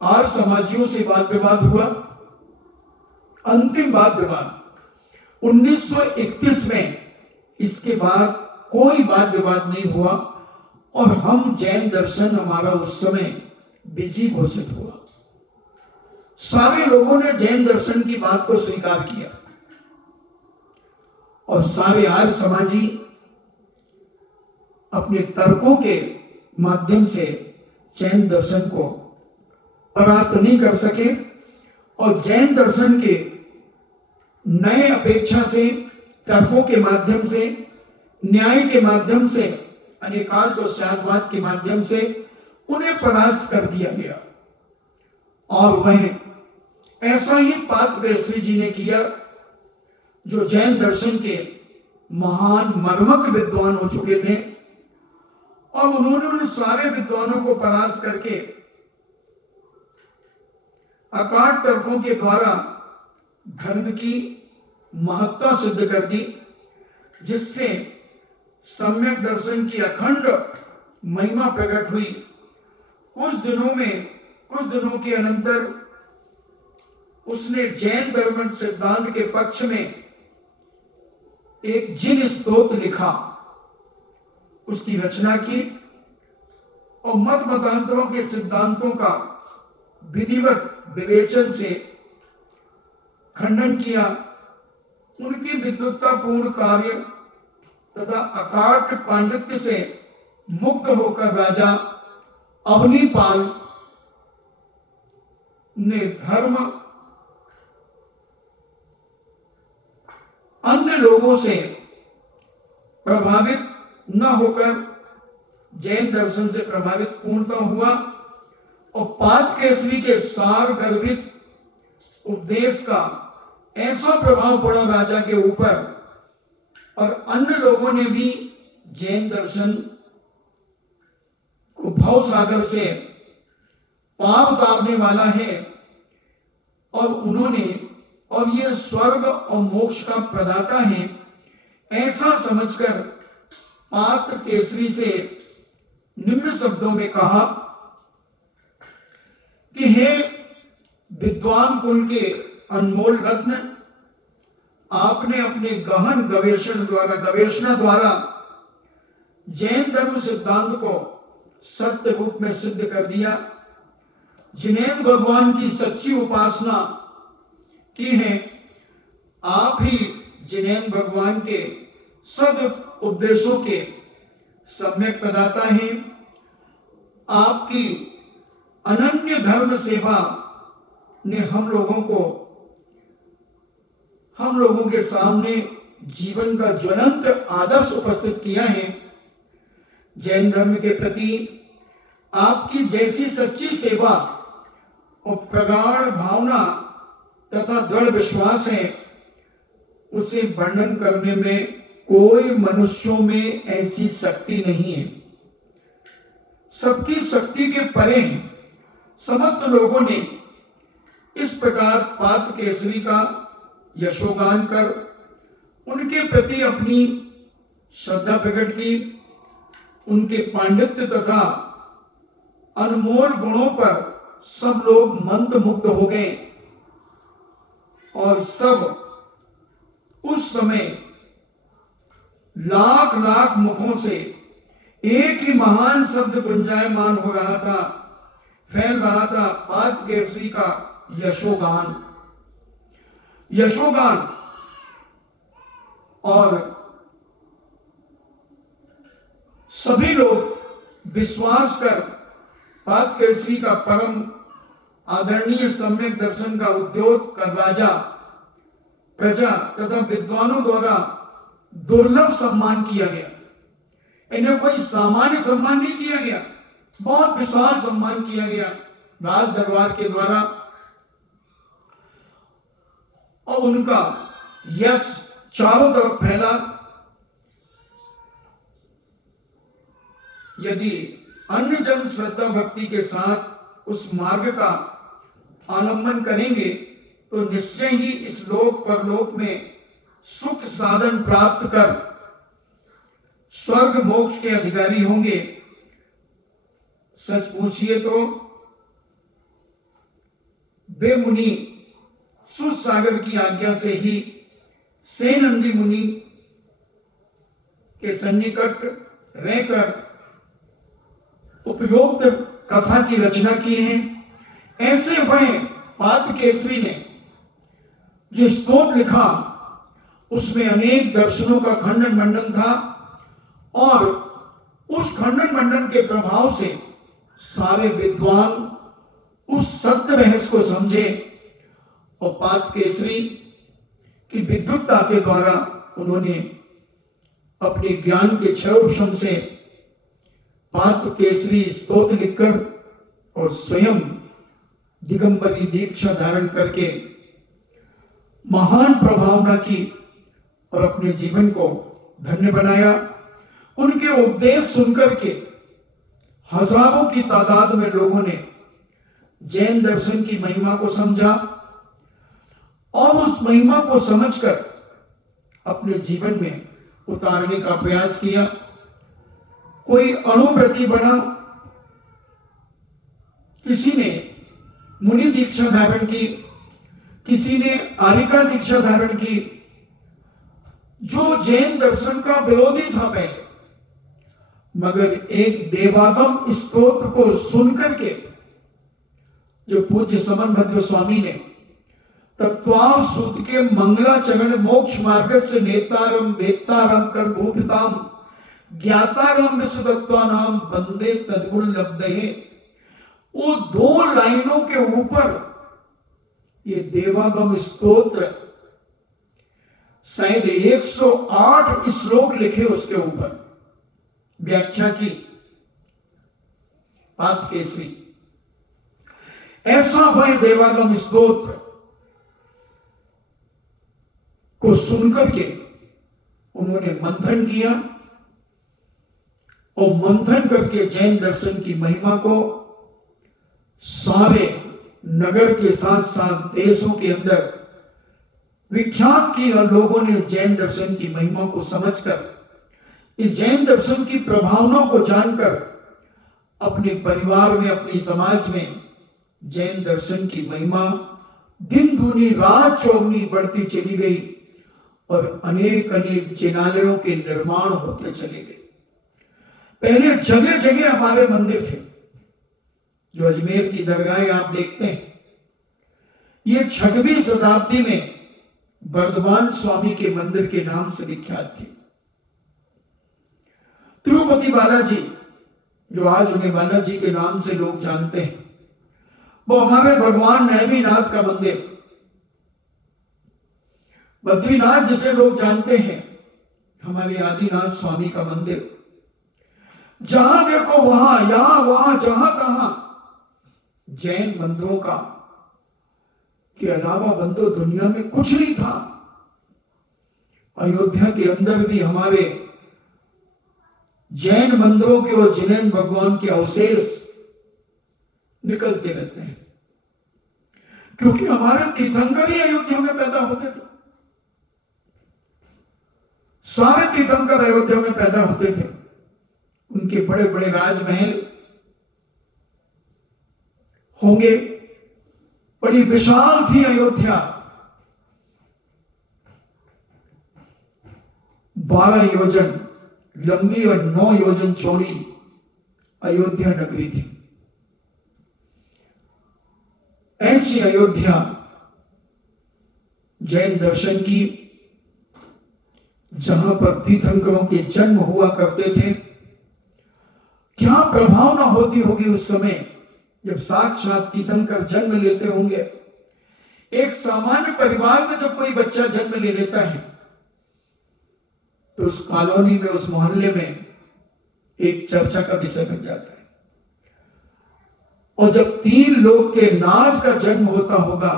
आर्य समाजियों से वाद विवाद हुआ। अंतिम वाद विवाद 1931 में, इसके बाद कोई वाद विवाद नहीं हुआ और हम जैन दर्शन हमारा उस समय विजयी घोषित हुआ। सारे लोगों ने जैन दर्शन की बात को स्वीकार किया और सारे आर्य समाजी अपने तर्कों के माध्यम से जैन दर्शन को परास्त नहीं कर सके और जैन दर्शन के नए अपेक्षा से तर्कों के माध्यम से, न्याय के माध्यम से, अनेकाल को शादवाद के माध्यम से उन्हें परास्त कर दिया गया। और वह ऐसा ही पात केसरी जी ने किया, जो जैन दर्शन के महान मर्मज्ञ विद्वान हो चुके थे और उन्होंने उन सारे विद्वानों को परास्त करके अकाट तर्कों के द्वारा धर्म की महत्ता सिद्ध कर दी, जिससे सम्यक दर्शन की अखंड महिमा प्रकट हुई। कुछ दिनों के अनंतर उसने जैन धर्म सिद्धांत के पक्ष में एक जिन स्तोत्र लिखा, उसकी रचना की और मत मतांतरों के सिद्धांतों का विधिवत विवेचन से खंडन किया। उनकी विद्वत्तापूर्ण कार्य तथा अकाट पांडित्य से मुक्त होकर राजा अवनीपाल ने धर्म अन्य लोगों से प्रभावित न होकर जैन दर्शन से प्रभावित पूर्णतः हुआ और पात केसरी के सार गर्भित उपदेश का ऐसा प्रभाव पड़ा राजा के ऊपर और अन्य लोगों ने भी जैन दर्शन को भव सागर से पार उतारने वाला है और ये स्वर्ग और मोक्ष का प्रदाता है, ऐसा समझकर पात केसरी से निम्न शब्दों में कहा कि हे विद्वान कुल के अनमोल रत्न, आपने अपने गहन गवेषणा द्वारा जैन धर्म सिद्धांत को सत्य रूप में सिद्ध कर दिया। जिनेन्द्र भगवान की सच्ची उपासना की है, आप ही जिनेन्द्र भगवान के सद उपदेशों के सम्यक प्रदाता हैं। आपकी अनन्य धर्म सेवा ने हम लोगों के सामने जीवन का ज्वलंत आदर्श उपस्थित किया है। जैन धर्म के प्रति आपकी जैसी सच्ची सेवा और प्रगाढ़ भावना तथा दृढ़ विश्वास है, उसे वर्णन करने में कोई मनुष्यों में ऐसी शक्ति नहीं है। सबकी शक्ति के परे हैं। समस्त लोगों ने इस प्रकार पात्र केसरी का यशोगान कर उनके प्रति अपनी श्रद्धा प्रकट की। उनके पांडित्य तथा अनमोल गुणों पर सब लोग मंत्रमुग्ध हो गए और सब उस समय लाख लाख मुखों से एक ही महान शब्द गुंजायमान हो रहा था, फैल रहा था, पात्र केसरी का यशोगान। यशोगान और सभी लोग विश्वास कर पात्र केसरी का परम आदरणीय सम्यक दर्शन का उद्योग कर राजा, प्रजा तथा विद्वानों द्वारा दुर्लभ सम्मान किया गया। इन्हें कोई सामान्य सम्मान नहीं किया गया, बहुत विशाल सम्मान किया गया राज दरबार के द्वारा। और उनका यश चारों तरफ फैला। यदि अन्य जन श्रद्धा भक्ति के साथ उस मार्ग का आलंबन करेंगे तो निश्चय ही इस लोक परलोक में सुख साधन प्राप्त कर स्वर्ग मोक्ष के अधिकारी होंगे। सच पूछिए तो वे मुनि सुसागर की आज्ञा से ही सेनंदी मुनि के सन्निकट रहकर उपयुक्त कथा की रचना की है। ऐसे वह पात्र केसरी ने जो स्तोत्र लिखा उसमें अनेक दर्शनों का खंडन मंडन था और उस खंडन मंडन के प्रभाव से सारे विद्वान उस सत्य रहस्य को समझे और पात्र केसरी की विद्युत्ता के द्वारा उन्होंने अपने ज्ञान के क्षरोक्षम से पात्र केसरी स्तोत्र लिखकर और स्वयं दिगंबरी दीक्षा धारण करके महान प्रभावना की और अपने जीवन को धन्य बनाया। उनके उपदेश सुनकर के हजारों की तादाद में लोगों ने जैन दर्शन की महिमा को समझा और उस महिमा को समझकर अपने जीवन में उतारने का प्रयास किया। कोई अणुव्रती बना, किसी ने मुनि दीक्षा धारण की, किसी ने आरिका दीक्षा धारण की। जो जैन दर्शन का विरोधी था पहले, मगर एक देवागम स्तोत्र को सुनकर के जो पूज्य समन भद्र स्वामी ने तत्वाव सूत के मंगलाचरण मोक्ष मार्ग से नेतारम वेत्तारम कर्म भूपिताम ज्ञातारम विश्वतत्वा नाम वंदे तद्गुण लब्धये, वो दो लाइनों के ऊपर ये देवागम स्तोत्र शायद 108 श्लोक लिखे, उसके ऊपर व्याख्या की पात्र केसरी। ऐसा वह देवागम स्तोत्र को सुनकर के उन्होंने मंथन किया और मंथन करके जैन दर्शन की महिमा को सारे नगर के साथ साथ देशों के अंदर विख्यात की और लोगों ने जैन दर्शन की महिमा को समझकर, इस जैन दर्शन की प्रभावना को जानकर अपने परिवार में, अपनी समाज में जैन दर्शन की महिमा दिन दूनी रात चौगनी बढ़ती चली गई और अनेक अनेक जिनालयों के निर्माण होते चले गए। पहले जगह जगह हमारे मंदिर थे। जो अजमेर की दरगाहें आप देखते हैं, ये 6वीं शताब्दी में बर्धमान स्वामी के मंदिर के नाम से विख्यात थी। तिरुपति बालाजी, जो आज उन्हें बालाजी के नाम से लोग जानते हैं, वो हमारे भगवान नेमिनाथ का मंदिर। बद्रीनाथ जिसे लोग जानते हैं, हमारे आदिनाथ स्वामी का मंदिर। जहां देखो वहां, यहां वहां, जहां तहां जैन मंदिरों का के अलावा बंदो दुनिया में कुछ नहीं था। अयोध्या के अंदर भी हमारे जैन मंदिरों के और जिनेंद्र भगवान के अवशेष निकलते रहते हैं, क्योंकि हमारे तीर्थंकर ही अयोध्या में पैदा होते थे। सारे तीर्थंकर अयोध्या में पैदा होते थे। उनके बड़े बड़े राजमहल होंगे। बड़ी विशाल थी अयोध्या। 12 योजन लंबी और 9 योजन चौड़ी अयोध्या नगरी थी। ऐसी अयोध्या जैन दर्शन की, जहां पर तीर्थंकरों के जन्म हुआ करते थे। क्या प्रभाव ना होती होगी उस समय जब साक्षात तीर्थंकर जन्म लेते होंगे। एक सामान्य परिवार में जब कोई बच्चा जन्म ले लेता है तो उस कॉलोनी में, उस मोहल्ले में एक चर्चा का विषय बन जाता है। और जब 3 लोग के नाज का जन्म होता होगा,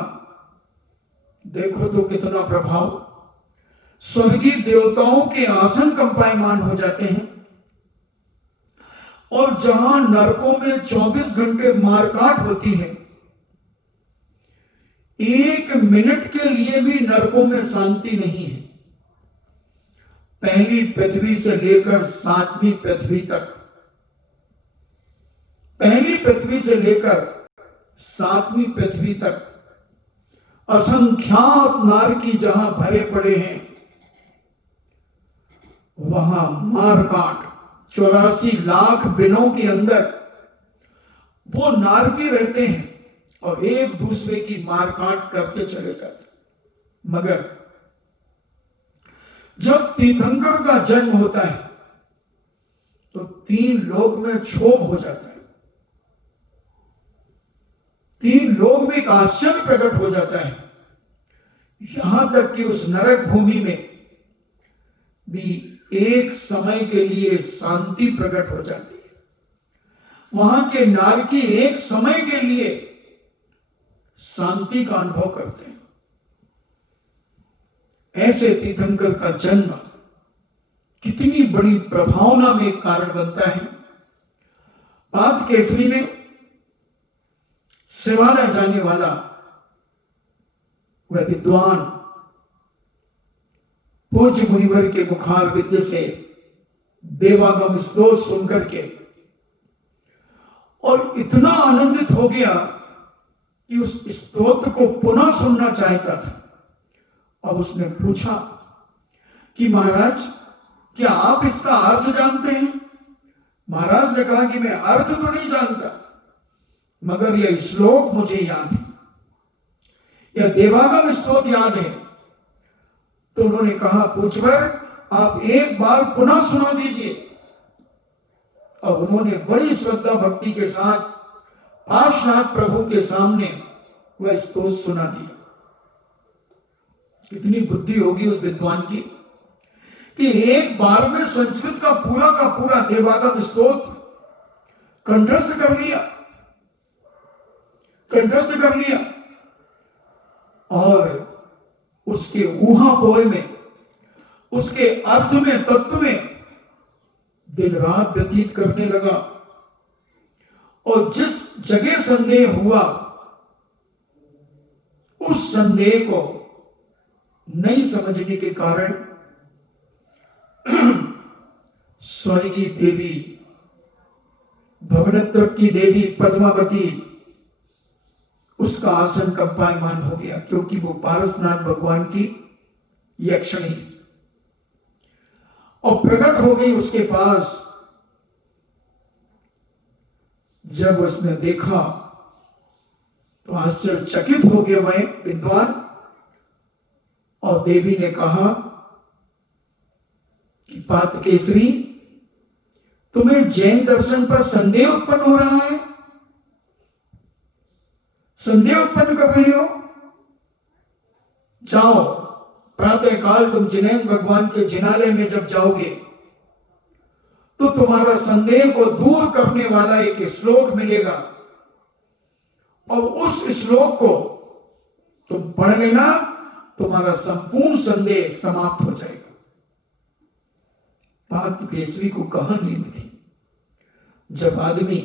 देखो तो कितना प्रभाव। स्वर्गीय देवताओं के आसन कंपायमान हो जाते हैं। और जहां नरकों में 24 घंटे मारकाट होती है, 1 मिनट के लिए भी नरकों में शांति नहीं है। पहली पृथ्वी से लेकर 7वीं पृथ्वी तक, पहली पृथ्वी से लेकर 7वीं पृथ्वी तक असंख्यात नारकी जहां भरे पड़े हैं, वहां मारकाट 84 लाख दिनों के अंदर वो नारकी रहते हैं और एक दूसरे की मारकाट करते चले जाते। मगर जब तीर्थंकर का जन्म होता है तो 3 लोक में क्षोभ हो जाता है। 3 लोक में एक आश्चर्य प्रकट हो जाता है। यहां तक कि उस नरक भूमि में भी एक समय के लिए शांति प्रकट हो जाती है। वहां के नारकी एक समय के लिए शांति का अनुभव करते हैं। ऐसे तीर्थंकर का जन्म कितनी बड़ी प्रभावना में एक कारण बनता है। पाद केसरी ने सेवाला जाने वाला वह विद्वान पूज्य मुनिवर के मुखार विद्य से देवागम स्तोत्र सुनकर के और इतना आनंदित हो गया कि उस स्तोत्र को पुनः सुनना चाहता था। अब उसने पूछा कि महाराज, क्या आप इसका अर्थ जानते हैं? महाराज ने कहा कि मैं अर्थ तो नहीं जानता, मगर यह श्लोक मुझे याद है, यह देवागम स्तोत्र याद है। तो उन्होंने कहा, पूछवर आप एक बार पुनः सुना दीजिए। और उन्होंने बड़ी श्रद्धा भक्ति के साथ पार्श्वनाथ प्रभु के सामने वह स्तोत्र सुना दिया। कितनी बुद्धि होगी उस विद्वान की कि एक बार में संस्कृत का पूरा देवागम स्तोत्र कंठस्थ कर लिया और उसके ऊहापोह में, उसके अर्थ में, तत्व में दिन रात व्यतीत करने लगा। और जिस जगह संदेह हुआ, उस संदेह को नहीं समझने के कारण स्वर्गीय देवी भवनत्र की देवी पद्मावती, उसका आसन कंपायमान हो गया, क्योंकि वो पारसनाथ भगवान की यक्षिणी और प्रकट हो गई उसके पास। जब उसने देखा तो आश्चर्यचकित हो गए वह विद्वान, और देवी ने कहा कि पातकेसरी, तुम्हें जैन दर्शन पर संदेह उत्पन्न हो रहा है? संदेह उत्पन्न कर रही हो? जाओ, प्रातः काल तुम जिनेंद्र भगवान के जिनालय में जब जाओगे तो तुम्हारा संदेह को दूर करने वाला एक श्लोक मिलेगा, और उस श्लोक को तुम पढ़ लेना, तुम्हारा संपूर्ण संदेह समाप्त हो जाएगा। पातकेसरी को कहां नींद थी? जब आदमी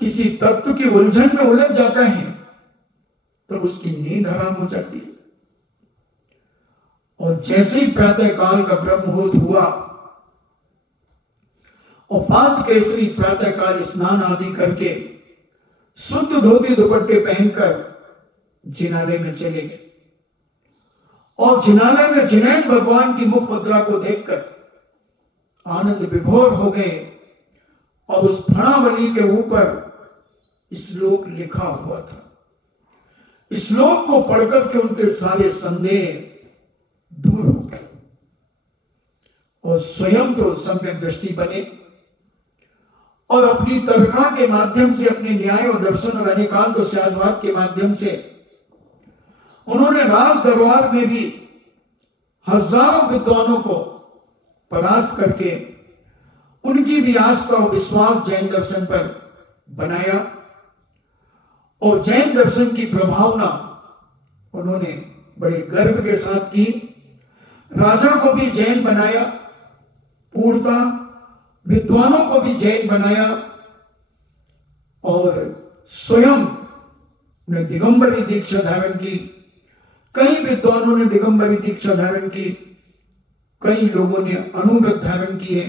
किसी तत्व की उलझन में उलझ जाता है तब उसकी नींद हराम हो जाती है। और जैसे ही प्रातः काल का ब्रह्म मुहूर्त हुआ और पातकेसरी प्रातः काल स्नान आदि करके शुद्ध धोती दुपट्टे पहनकर जिनालय में चले गए, और जिनालय में जिनेंद्र भगवान की मुख मुद्रा को देखकर आनंद विभोर हो गए, और उस फणावली के ऊपर श्लोक लिखा हुआ था। श्लोक को पढ़कर के उनके सारे संदेह दूर हो गए, और स्वयं तो सम्यक दृष्टि बने, और अपनी तर्कणा के माध्यम से, अपने न्याय और दर्शन और अनेकांत और शादवाद के माध्यम से उन्होंने राज दरबार में भी हजारों विद्वानों को परास्त करके उनकी भी आस्था और विश्वास जैन दर्शन पर बनाया, और जैन दर्शन की प्रभावना उन्होंने बड़े गर्व के साथ की। राजा को भी जैन बनाया, पूर्णता विद्वानों को भी जैन बनाया, और स्वयं ने दिगंबरी दीक्षा धारण की। कई विद्वानों ने दिगंबरी दीक्षा धारण की, कई लोगों ने अनुव्रत धारण किए,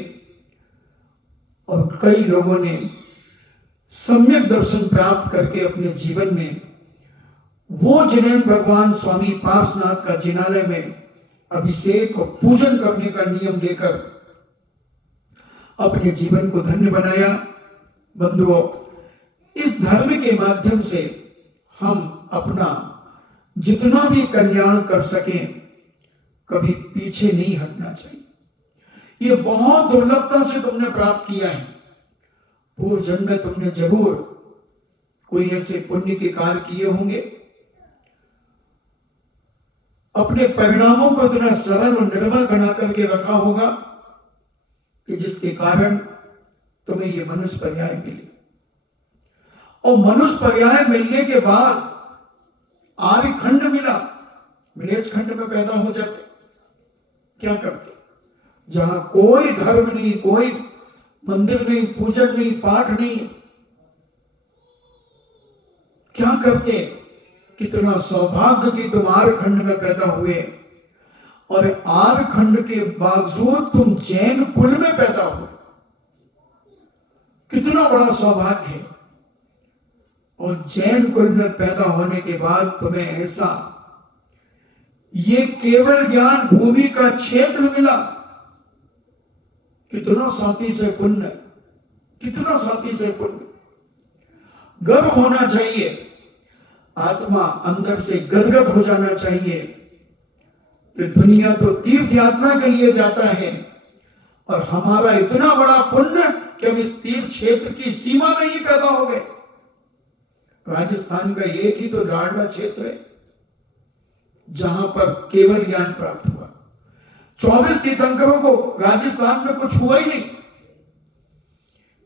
और कई लोगों ने सम्यक दर्शन प्राप्त करके अपने जीवन में वो जिनेंद्र भगवान स्वामी पार्श्वनाथ का जिनालय में अभिषेक और पूजन करने का नियम लेकर अपने जीवन को धन्य बनाया। बंधुओं, इस धर्म के माध्यम से हम अपना जितना भी कल्याण कर सकें, कभी पीछे नहीं हटना चाहिए। ये बहुत दुर्लभता से तुमने प्राप्त किया है। पूर्व जन्म में तुमने जरूर कोई ऐसे पुण्य के कार्य किए होंगे, अपने परिणामों को इतना सरल और निर्मल बना करके रखा होगा कि जिसके कारण तुम्हें ये मनुष्य पर्याय मिले। और मनुष्य पर्याय मिलने के बाद आर्य खंड मिला, मिलेज खंड में पैदा हो जाते, क्या करते? जहां कोई धर्म नहीं, कोई मंदिर नहीं, पूजन नहीं, पाठ नहीं, क्या करते? कितना सौभाग्य कि तुम आर्य खंड में पैदा हुए, और आर्य खंड के बावजूद तुम जैन कुल में पैदा हुए। कितना बड़ा सौभाग्य है। और जैन कुल में पैदा होने के बाद तुम्हें ऐसा ये केवल ज्ञान भूमि का क्षेत्र मिला। कितना साथी से पुण्य, कितना साथी से पुण्य। गर्व होना चाहिए, आत्मा अंदर से गदगद हो जाना चाहिए कि दुनिया तो तीर्थ यात्रा के लिए जाता है, और हमारा इतना बड़ा पुण्य कि हम इस तीर्थ क्षेत्र की सीमा में ही पैदा हो गए। राजस्थान का एक ही तो लाडला क्षेत्र है जहां पर केवल ज्ञान प्राप्त हुआ। 24 तीर्थंकरों को राजस्थान में कुछ हुआ ही नहीं,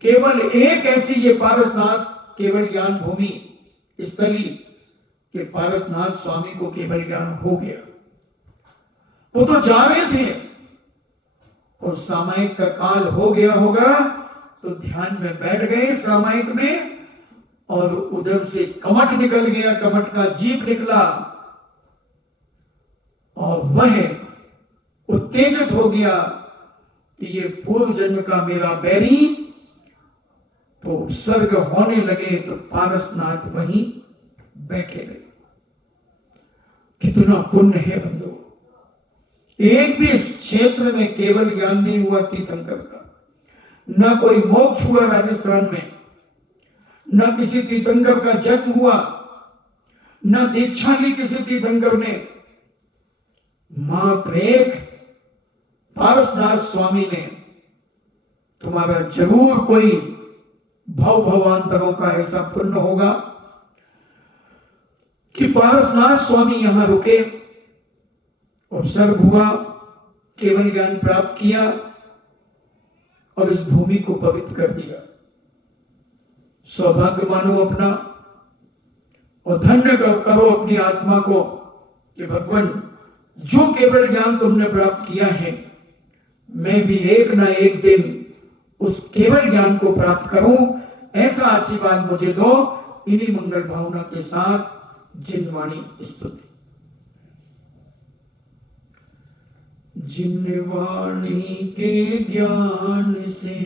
केवल एक ऐसी ये पारसनाथ केवल ज्ञान भूमि स्थली के पारसनाथ स्वामी को केवल ज्ञान हो गया। वो तो जा रहे थे, और सामायिक का काल हो गया होगा तो ध्यान में बैठ गए सामायिक में, और उधर से कमट निकल गया, कमट का जीप निकला, और वह उत्तेजित हो गया कि ये पूर्व जन्म का मेरा बैरी तो सर्ग होने लगे तो पारसनाथ वहीं बैठे रहे। कितना पुण्य है बंधु। एक भी इस क्षेत्र में केवल ज्ञान नहीं हुआ तीर्थंकर का, न कोई मोक्ष हुआ राजस्थान में, न किसी तीर्थंकर का जन्म हुआ, न दीक्षा ली किसी तीर्थंकर ने। मात्र एक पारसनाथ स्वामी ने। तुम्हारा जरूर कोई भवांतरों का ऐसा पुण्य होगा कि पारसनाथ स्वामी यहां रुके, ऑब्जर्व हुआ, केवल ज्ञान प्राप्त किया और इस भूमि को पवित्र कर दिया। सौभाग्य मानो अपना और धन्य करो अपनी आत्मा को कि भगवान जो केवल ज्ञान तुमने प्राप्त किया है, मैं भी एक ना एक दिन उस केवल ज्ञान को प्राप्त करूं, ऐसा आशीर्वाद मुझे दो। इन्हीं मंगल भावना के साथ जिनवाणी स्तुति। जिनवाणी के ज्ञान से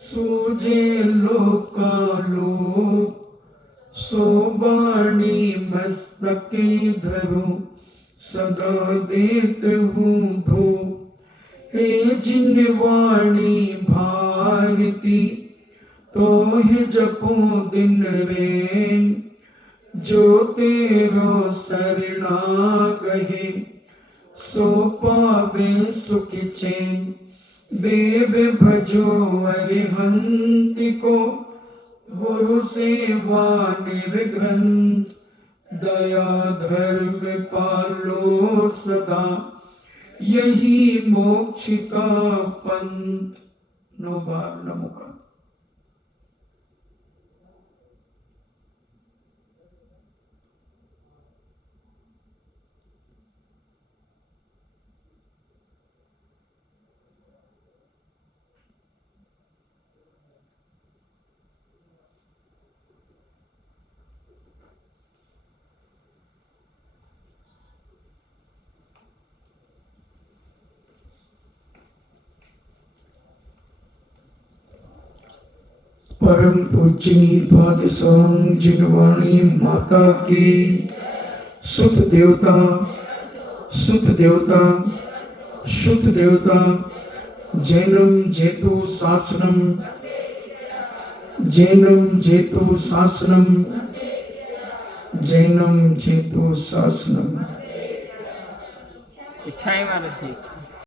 सूझे लोकालोक, सो वाणी मस्तक धरूं सदा देत हूँ धूप। हे जिनवाणी भारती तो ही जपो दिन रैन, जो तेरो शरणा गहे सो पावे सुख चैन। देव भजो अरिहंत को गुरु सेवा निर्ग्रंथ, दया धर्म पालो सदा यही मोक्ष का पंथ। नो बार नमो का। परम पूज्य द्वादशांग जिनवाणी माता की सुत देवता शुद्ध देवता जैनम जेतु शासनम। इच्छाएं मानो ठीक।